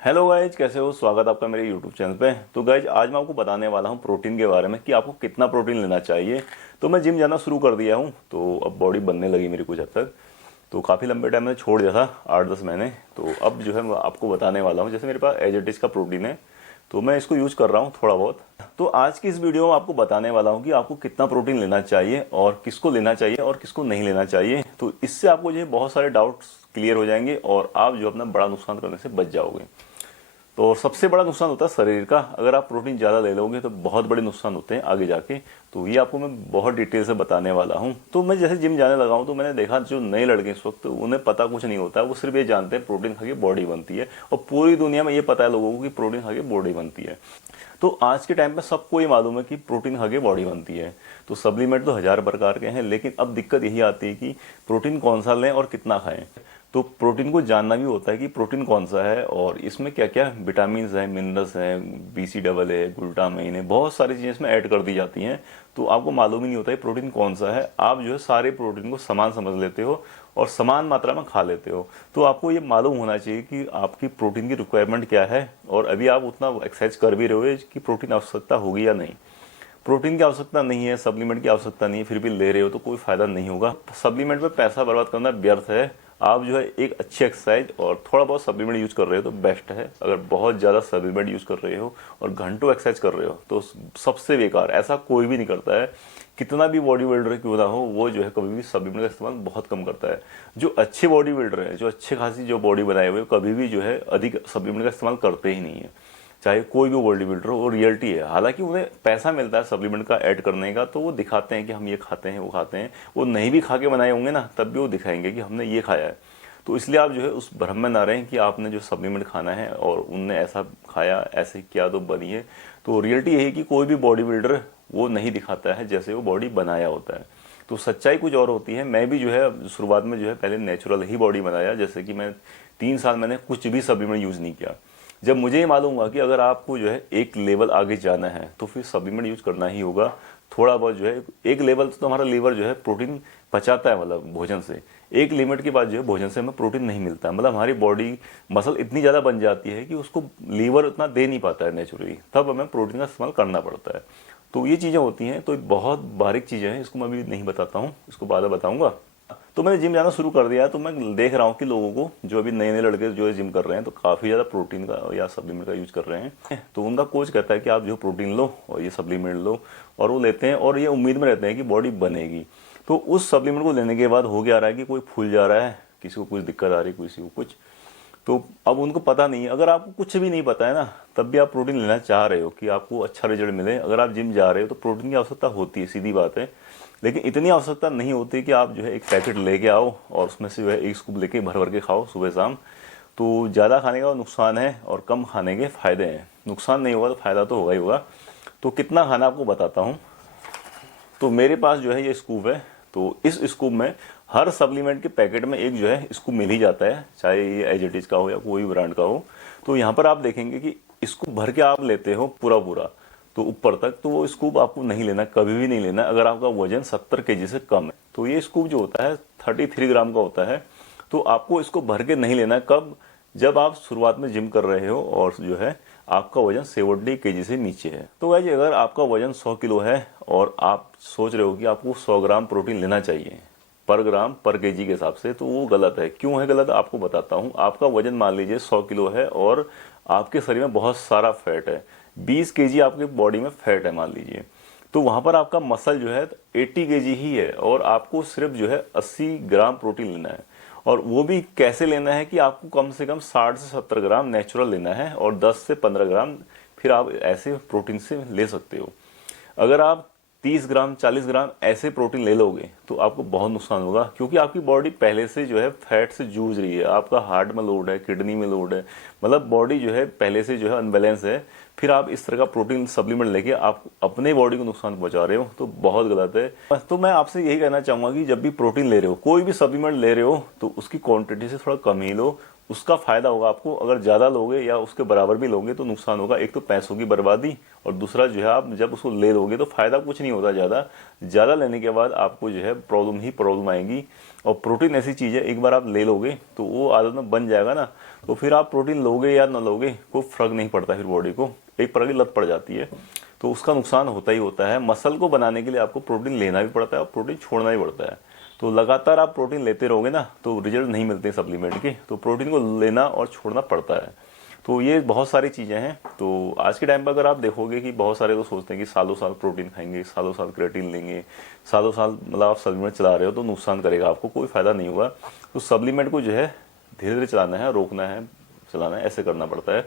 Hello guys, कैसे हो? स्वागत आपका मेरे यूट्यूब चैनल पे। तो गाइज आज मैं आपको बताने वाला हूँ प्रोटीन के बारे में कि आपको कितना प्रोटीन लेना चाहिए। तो मैं जिम जाना शुरू कर दिया हूँ, तो अब बॉडी बनने लगी मेरी कुछ हद तक। तो काफ़ी लंबे टाइम मैंने छोड़ दिया था, 8-10 महीने। तो अब जो है मैं आपको बताने वाला हूँ। जैसे मेरे पास एजेटिस का प्रोटीन है, तो मैं इसको यूज़ कर रहा हूँ थोड़ा बहुत। तो आज की इस वीडियो में आपको बताने वाला हूँ कि आपको कितना प्रोटीन लेना चाहिए और किसको लेना चाहिए और किसको नहीं लेना चाहिए। तो इससे आपको जो है बहुत सारे डाउट्स क्लियर हो जाएंगे और आप जो अपना बड़ा नुकसान करने से बच जाओगे। तो सबसे बड़ा नुकसान होता है शरीर का। अगर आप प्रोटीन ज़्यादा ले लोगे तो बहुत बड़े नुकसान होते हैं आगे जाके। तो ये आपको मैं बहुत डिटेल से बताने वाला हूँ। तो मैं जैसे जिम जाने लगा हूँ, तो मैंने देखा जो नए लड़के इस वक्त, उन्हें पता कुछ नहीं होता है। वो सिर्फ ये जानते हैं प्रोटीन खा के बॉडी बनती है, और पूरी दुनिया में ये पता है लोगों को कि प्रोटीन खा के बॉडी बनती है। तो आज के टाइम पे सबको ये मालूम है कि प्रोटीन खा के बॉडी बनती है। तो सप्लीमेंट तो 1000 प्रकार के हैं, लेकिन अब दिक्कत यही आती है कि प्रोटीन कौन सा लें और कितना खाएं। तो प्रोटीन को जानना भी होता है कि प्रोटीन कौन सा है और इसमें क्या क्या विटामिन हैं, मिनरल्स हैं, BC डबल है, ग्लूटामाइन है, बहुत सारी चीज़ें इसमें ऐड कर दी जाती हैं। तो आपको मालूम ही नहीं होता है प्रोटीन कौन सा है। आप जो है सारे प्रोटीन को समान समझ लेते हो और समान मात्रा में खा लेते हो। तो आपको ये मालूम होना चाहिए कि आपकी प्रोटीन की रिक्वायरमेंट क्या है, और अभी आप उतना एक्सरसाइज कर भी रहे हो कि प्रोटीन आवश्यकता होगी या नहीं। प्रोटीन की आवश्यकता नहीं है, सप्लीमेंट की आवश्यकता नहीं है, फिर भी ले रहे हो तो कोई फायदा नहीं होगा। सप्लीमेंट पे पैसा बर्बाद करना व्यर्थ है। आप जो है एक अच्छी एक्सरसाइज और थोड़ा बहुत सप्लीमेंट यूज कर रहे हो तो बेस्ट है। अगर बहुत ज़्यादा सप्लीमेंट यूज कर रहे हो और घंटों एक्सरसाइज कर रहे हो तो सबसे बेकार, ऐसा कोई भी नहीं करता है। कितना भी बॉडी बिल्डर क्यों ना हो, वो जो है कभी भी सप्लीमेंट का इस्तेमाल बहुत कम करता है। जो अच्छे बॉडी बिल्डर है, जो अच्छे खासी जो बॉडी बनाए हुए, कभी भी जो है अधिक सप्लीमेंट का इस्तेमाल करते ही नहीं है, चाहे कोई भी बॉडी बिल्डर हो। वो रियलिटी है। हालांकि उन्हें पैसा मिलता है सप्लीमेंट का ऐड करने का, तो वो दिखाते हैं कि हम ये खाते हैं, वो खाते हैं। वो नहीं भी खा के बनाए होंगे ना, तब भी वो दिखाएंगे कि हमने ये खाया है। तो इसलिए आप जो है उस भ्रम में ना रहें कि आपने जो सप्लीमेंट खाना है और उनने ऐसा खाया, ऐसे किया तो बनी है। तो रियलिटी यही है कि कोई भी बॉडी बिल्डर वो नहीं दिखाता है जैसे वो बॉडी बनाया होता है। तो सच्चाई कुछ और होती है। मैं भी जो है शुरुआत में जो है पहले नेचुरल ही बॉडी बनाया। जैसे कि मैं 3 साल मैंने कुछ भी सप्लीमेंट यूज़ नहीं किया। जब मुझे ये मालूम हुआ कि अगर आपको जो है एक लेवल आगे जाना है तो फिर सप्लीमेंट यूज करना ही होगा। थोड़ा बहुत जो है एक लेवल तो हमारा लीवर जो है प्रोटीन पचाता है, मतलब भोजन से। एक लिमिट के बाद जो है भोजन से हमें प्रोटीन नहीं मिलता है। मतलब हमारी बॉडी मसल इतनी ज़्यादा बन जाती है कि उसको लीवर उतना दे नहीं पाता है नेचुरली, तब हमें प्रोटीन का इस्तेमाल करना पड़ता है। तो ये चीज़ें होती हैं। तो बहुत बारीक चीज़ें हैं, इसको मैं अभी नहीं बताता हूँ, इसको बाद में बताऊँगा। तो मैंने जिम जाना शुरू कर दिया है। तो मैं देख रहा हूँ कि लोगों को, जो अभी नए नए लड़के जो है जिम कर रहे हैं, तो काफ़ी ज़्यादा प्रोटीन का या सप्लीमेंट का यूज कर रहे हैं। तो उनका कोच कहता है कि आप जो प्रोटीन लो और ये सप्लीमेंट लो, और वो लेते हैं और ये उम्मीद में रहते हैं कि बॉडी बनेगी। तो उस सप्लीमेंट को लेने के बाद हो क्या रहा है कि कोई फूल जा रहा है, किसी को कुछ दिक्कत आ रही है, किसी को कुछ। तो अब उनको पता नहीं है। अगर आपको कुछ भी नहीं पता है ना, तब भी आप प्रोटीन लेना चाह रहे हो कि आपको अच्छा रिजल्ट मिले, अगर आप जिम जा रहे हो तो प्रोटीन की आवश्यकता होती है, सीधी बात है। लेकिन इतनी आवश्यकता नहीं होती कि आप जो है एक पैकेट लेके आओ और उसमें से जो है एक स्कूप लेके भर भर के खाओ सुबह शाम। तो ज़्यादा खाने का नुकसान है और कम खाने के फायदे हैं। नुकसान नहीं होगा तो फायदा तो होगा ही होगा। तो कितना खाना आपको बताता हूँ। तो मेरे पास जो है ये स्कूप है। तो इस स्कूप में हर सप्लीमेंट के पैकेट में एक जो है स्कूप मिल ही जाता है, चाहे ये एजेटिस का हो या कोई ब्रांड का हो। तो यहाँ पर आप देखेंगे कि स्कूप भर के आप लेते हो पूरा पूरा, तो ऊपर तक, तो वो स्कूप आपको नहीं लेना, कभी भी नहीं लेना अगर आपका वजन 70 kg से कम है। तो ये स्कूप जो होता है 33 ग्राम का होता है। तो आपको इसको भर के नहीं लेना। कब? जब आप शुरुआत में जिम कर रहे हो और जो है आपका वजन 70 kg से नीचे है। तो वैसे अगर आपका वजन 100 किलो है और आप सोच रहे हो कि आपको 100 ग्राम प्रोटीन लेना चाहिए पर ग्राम पर केजी के हिसाब से, तो वो गलत है। क्यों है गलत, आपको बताता हूँ। आपका वजन मान लीजिए 100 किलो है और आपके शरीर में बहुत सारा फैट है, 20 kg आपके बॉडी में फैट है मान लीजिए। तो वहां पर आपका मसल जो है 80 kg ही है और आपको सिर्फ जो है 80 ग्राम प्रोटीन लेना है। और वो भी कैसे लेना है कि आपको कम से कम 60 से 70 ग्राम नेचुरल लेना है और 10 से 15 ग्राम फिर आप ऐसे प्रोटीन से ले सकते हो। अगर आप 30 ग्राम 40 ग्राम ऐसे प्रोटीन ले लोगे तो आपको बहुत नुकसान होगा, क्योंकि आपकी बॉडी पहले से जो है फैट से जूझ रही है। आपका हार्ट में लोड है, किडनी में लोड है, मतलब बॉडी जो है पहले से जो है अनबैलेंस है। फिर आप इस तरह का प्रोटीन सप्लीमेंट लेके आप अपने बॉडी को नुकसान पहुंचा रहे हो, तो बहुत गलत है। तो मैं आपसे यही कहना चाहूंगा कि जब भी प्रोटीन ले रहे हो, कोई भी सप्लीमेंट ले रहे हो, तो उसकी क्वांटिटी से थोड़ा कम ही लो। उसका फ़ायदा होगा आपको। अगर ज़्यादा लोगे या उसके बराबर भी लोगे तो नुकसान होगा। एक तो पैसों की बर्बादी, और दूसरा जो है आप जब उसको ले लोगे तो फ़ायदा कुछ नहीं होता। ज़्यादा लेने के बाद आपको जो है प्रॉब्लम ही प्रॉब्लम आएगी। और प्रोटीन ऐसी चीज़ है, एक बार आप ले लोगे तो वो आदत में बन जाएगा ना, तो फिर आप प्रोटीन लोगे या ना लोगे कोई फ़र्क नहीं पड़ता। फिर बॉडी को एक प्रकार की लत पड़ जाती है, तो उसका नुकसान होता ही होता है। मसल को बनाने के लिए आपको प्रोटीन लेना भी पड़ता है और प्रोटीन छोड़ना भी पड़ता है। तो लगातार आप प्रोटीन लेते रहोगे ना तो रिजल्ट नहीं मिलते सप्लीमेंट के, तो प्रोटीन को लेना और छोड़ना पड़ता है। तो ये बहुत सारी चीज़ें हैं। तो आज के टाइम पर अगर आप देखोगे कि बहुत सारे लोग सोचते हैं कि सालों साल प्रोटीन खाएंगे, सालों साल क्रेटीन लेंगे, सालों साल मतलब आप सप्लीमेंट चला रहे हो तो नुकसान करेगा, आपको कोई फ़ायदा नहीं होगा। तो सप्लीमेंट को जो है धीरे धीरे चलाना है, रोकना है, चलाना है, ऐसे करना पड़ता है।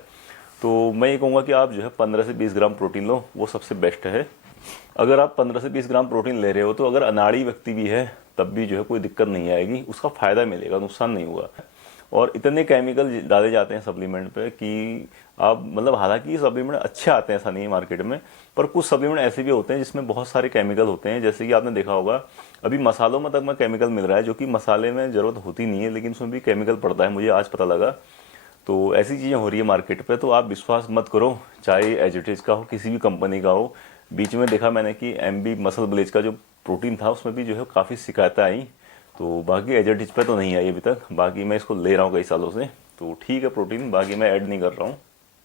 तो मैं ये कहूँगा कि आप जो है 15 से 20 ग्राम प्रोटीन लो, वो सबसे बेस्ट है। अगर आप 15 से 20 ग्राम प्रोटीन ले रहे हो तो अगर अनाड़ी व्यक्ति भी है तब भी जो है कोई दिक्कत नहीं आएगी, उसका फ़ायदा मिलेगा, नुकसान नहीं होगा। और इतने केमिकल डाले जाते हैं सप्लीमेंट पे कि आप मतलब हालांकि सप्लीमेंट अच्छे आते हैं, ऐसा नहीं है मार्केट में, पर कुछ सप्लीमेंट ऐसे भी होते हैं जिसमें बहुत सारे केमिकल होते हैं। जैसे कि आपने देखा होगा अभी मसालों में तक में केमिकल मिल रहा है, जो कि मसाले में ज़रूरत होती नहीं है लेकिन उसमें भी केमिकल पड़ता है, मुझे आज पता लगा। तो ऐसी चीज़ें हो रही है मार्केट पे, तो आप विश्वास मत करो, चाहे एजिटेज का हो, किसी भी कंपनी का हो। बीच में देखा मैंने कि एमबी मसल ब्लेज का जो प्रोटीन था उसमें भी जो है काफ़ी शिकायतें आई। तो बाकी एजिटेज पे तो नहीं आई अभी तक, बाकी मैं इसको ले रहा हूँ कई सालों से, तो ठीक है प्रोटीन, बाकी मैं ऐड नहीं कर रहा हूँ।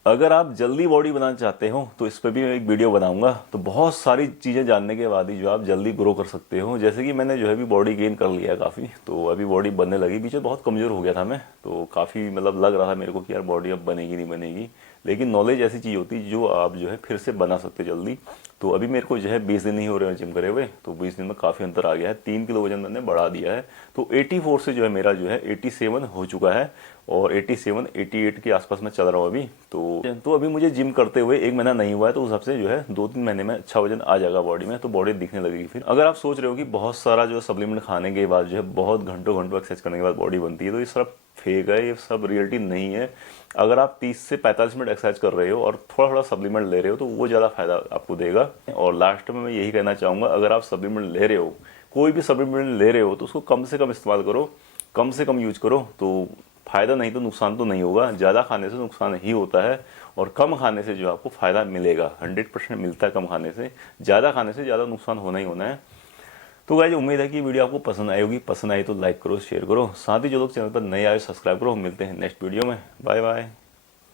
अगर आप जल्दी बॉडी बनाना चाहते हो तो इस पर भी मैं एक वीडियो बनाऊंगा। तो बहुत सारी चीज़ें जानने के बाद ही जो आप जल्दी ग्रो कर सकते हो। जैसे कि मैंने जो है भी बॉडी गेन कर लिया है काफ़ी, तो अभी बॉडी बनने लगी। पीछे बहुत कमज़ोर हो गया था मैं, तो काफ़ी मतलब लग रहा था मेरे को कि यार बॉडी अब बनेगी नहीं बनेगी, लेकिन नॉलेज ऐसी चीज़ होती है जो आप जो है फिर से बना सकते जल्दी। तो अभी मेरे को जो है 20 दिन ही हो रहे हैं जिम करे हुए, तो 20 दिन में काफ़ी अंतर आ गया है। 3 किलो वजन मैंने बढ़ा दिया है। तो 84 से जो है मेरा जो है 87 हो चुका है, और 87 88 के आसपास में चल रहा हूँ अभी। तो अभी मुझे जिम करते हुए 1 महीना नहीं हुआ है, तो उस हिसाब से जो है 2-3 महीने में अच्छा वजन आ जाएगा बॉडी में, तो बॉडी दिखने लगेगी। फिर अगर आप सोच रहे हो कि बहुत सारा जो सप्लीमेंट खाने के बाद जो है बहुत घंटों घंटों एक्सरसाइज करने के बाद बॉडी बनती है, तो ये सब फेक है, ये सब रियलिटी नहीं है। अगर आप 30 से 45 मिनट एक्सरसाइज कर रहे हो और थोड़ा थोड़ा सप्लीमेंट ले रहे हो तो वो ज़्यादा फायदा आपको देगा। और लास्ट में मैं यही कहना चाहूँगा, अगर आप सप्लीमेंट ले रहे हो, कोई भी सप्लीमेंट ले रहे हो, तो उसको कम से कम इस्तेमाल करो, कम से कम यूज करो, तो फायदा नहीं तो नुकसान तो नहीं होगा। ज़्यादा खाने से नुकसान ही होता है, और कम खाने से जो आपको फ़ायदा मिलेगा 100% मिलता है कम खाने से। ज़्यादा खाने से ज़्यादा नुकसान होना ही होना है। तो गाइस उम्मीद है कि वीडियो आपको पसंद आई होगी। पसंद आई तो लाइक करो, शेयर करो, साथ ही जो लोग चैनल पर नए आए सब्सक्राइब करो। मिलते हैं नेक्स्ट वीडियो में, बाय बाय।